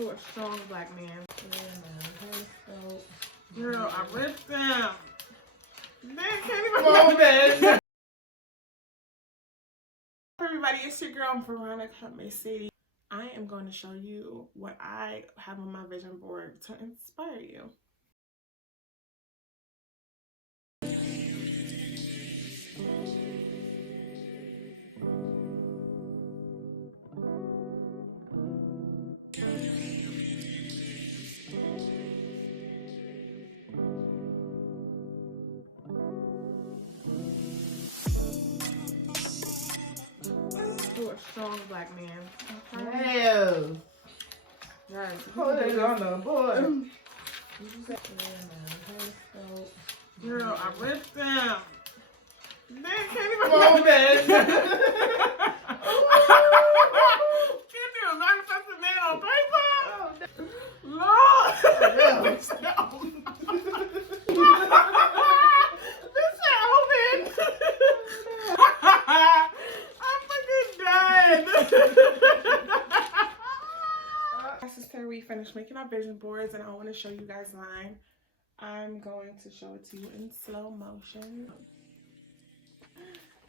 to a strong black man. Girl, I ripped them. They can't even move it. Everybody, it's your girl Veronica Mercedes. I am going to show you what I have on my vision board to inspire you. To a strong black man. Okay? Yes. Yes. Put it on the board. Girl, I ripped them. They can't even Move move it. Can't do a manifested man on paper. Lord. This shit open. I'm freaking dead. Sister, we finished making our vision boards and I want to show you guys mine. I'm going to show it to you in slow motion.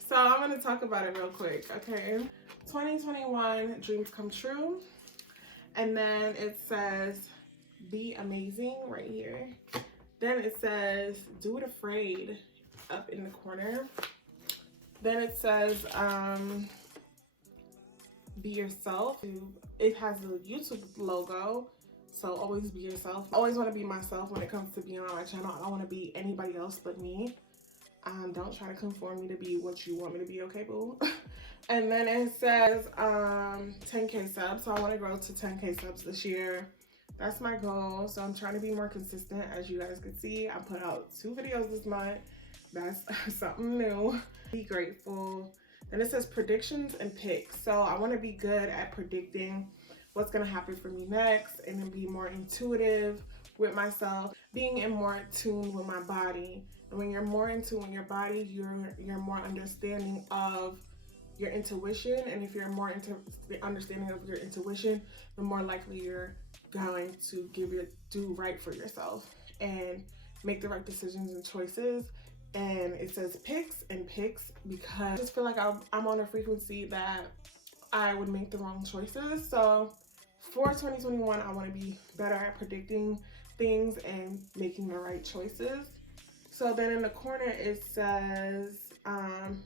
So I'm going to talk about it real quick, okay? 2021, dreams come true. And then it says, be amazing right here. Then it says, do it afraid up in the corner. Then it says, be yourself. It has the YouTube logo. So always be yourself. I always want to be myself when it comes to being on my channel. I don't want to be anybody else but me. Don't try to conform me to be what you want me to be, okay, boo? And then it says 10K subs. So I want to grow to 10K subs this year. That's my goal. So I'm trying to be more consistent. As you guys can see, I put out 2 videos this month. That's something new. Be grateful. Then it says predictions and picks. So I want to be good at predicting what's going to happen for me next and then be more intuitive with myself, being in more tune with my body. And when you're more in tune with your body, you're more understanding of your intuition. And if you're more into the understanding of your intuition, the more likely you're going to do right for yourself and make the right decisions and choices. And it says picks and picks because I just feel like I'm on a frequency that I would make the wrong choices. So for 2021, I want to be better at predicting things and making the right choices. So then in the corner, it says,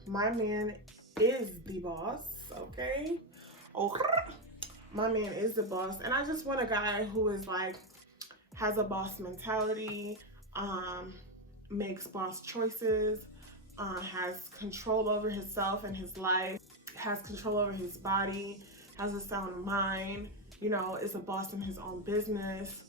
my man is the boss, okay? Okay. My man is the boss. And I just want a guy who is like, has a boss mentality, makes boss choices, has control over himself and his life, has control over his body, has a sound mind, you know, is a boss in his own business,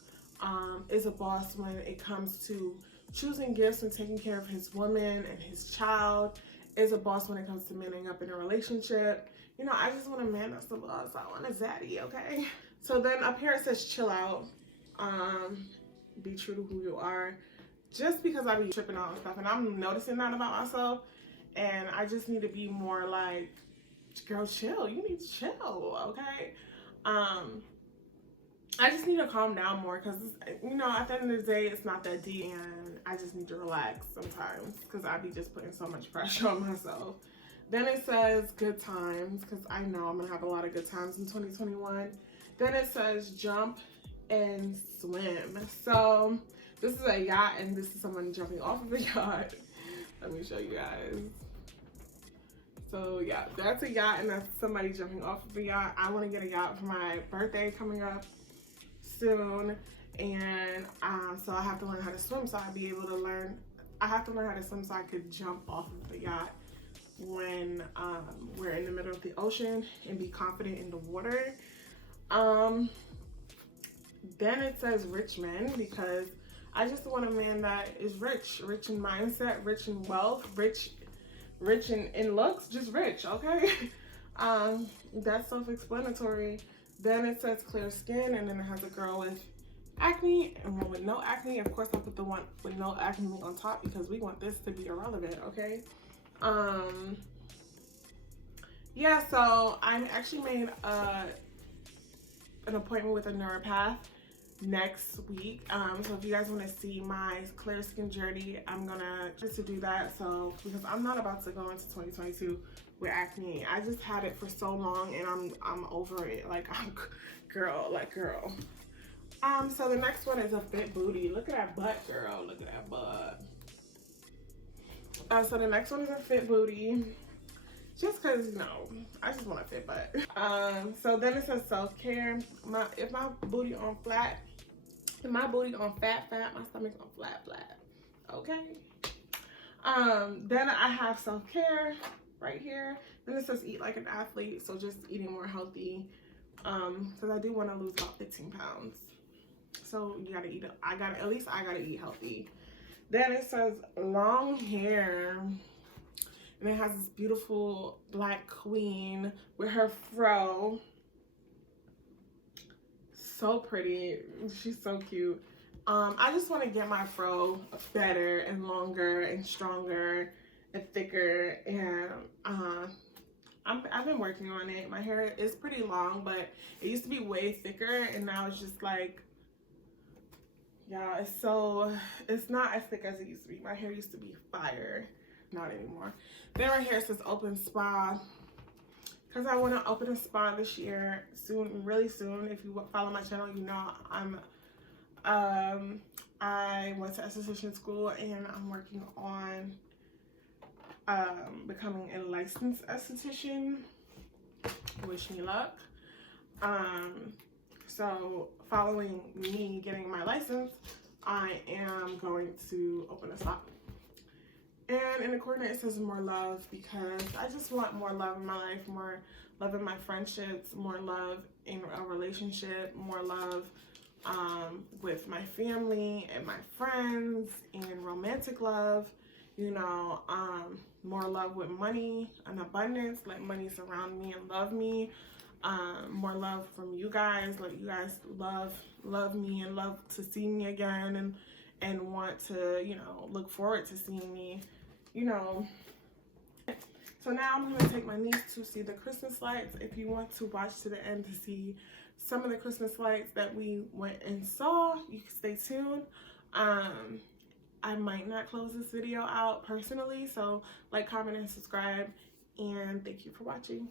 is a boss when it comes to choosing gifts and taking care of his woman and his child, is a boss when it comes to manning up in a relationship. You know, I just want a man that's the boss. I want a zaddy, okay? So then up here it says chill out, be true to who you are. Just because I be tripping out and stuff, and I'm noticing that about myself, and I just need to be more like, girl, chill. You need to chill, okay? I just need to calm down more because, you know, at the end of the day, it's not that deep, and I just need to relax sometimes because I be just putting so much pressure on myself. Then it says good times because I know I'm gonna have a lot of good times in 2021. Then it says jump and swim. So this is a yacht and this is someone jumping off of a yacht. Let me show you guys. So yeah, that's a yacht and that's somebody jumping off of a yacht. I want to get a yacht for my birthday coming up soon. And so I have to learn how to swim so I'll be able to learn. I have to learn how to swim so I could jump off of the yacht when we're in the middle of the ocean and be confident in the water. Then it says rich men because I just want a man that is rich in mindset, rich in wealth, rich in looks, just rich, okay? That's self-explanatory. Then it says clear skin, and then it has a girl with acne and one with no acne. Of course, I'll put the one with no acne on top because we want this to be irrelevant, okay? Yeah, so I actually made a an appointment with a neuropath next week. So if you guys want to see my clear skin journey, I'm gonna just to do that. So because I'm not about to go into 2022 with acne. I just had it for so long and I'm over it. Like I'm girl. So the next one is a fit booty. Look at that butt, girl. Look at that butt. So the next one is a fit booty. Just cause, you know, I just want a fit butt. So then it says self-care. If my booty on flat, if my booty on fat, my stomach's on flat. Okay. Then I have self-care right here. Then it says eat like an athlete. So just eating more healthy. Cause I do want to lose about 15 pounds. So you gotta eat, at least I gotta eat healthy. Then it says long hair. And it has this beautiful black queen with her fro. So pretty. She's so cute. I just want to get my fro better and longer and stronger and thicker. And I've been working on it. My hair is pretty long, but it used to be way thicker. And now it's just like, yeah, it's not as thick as it used to be. My hair used to be fire. Not anymore. Then right here it says open spa, because I want to open a spa this year soon, really soon. If you follow my channel, you know I went to esthetician school and I'm working on becoming a licensed esthetician. Wish me luck. So following me getting my license, I am going to open a spa. And in the corner it says more love, because I just want more love in my life, more love in my friendships, more love in a relationship, more love with my family and my friends, and romantic love, you know, more love with money and abundance. Let money surround me and love me. More love from you guys. Let you guys love me and love to see me again, and want to, you know, look forward to seeing me, you know. So now I'm going to take my niece to see the Christmas lights. If you want to watch to the end to see some of the Christmas lights that we went and saw, you can stay tuned. I might not close this video out personally, so like, comment, and subscribe, and thank you for watching.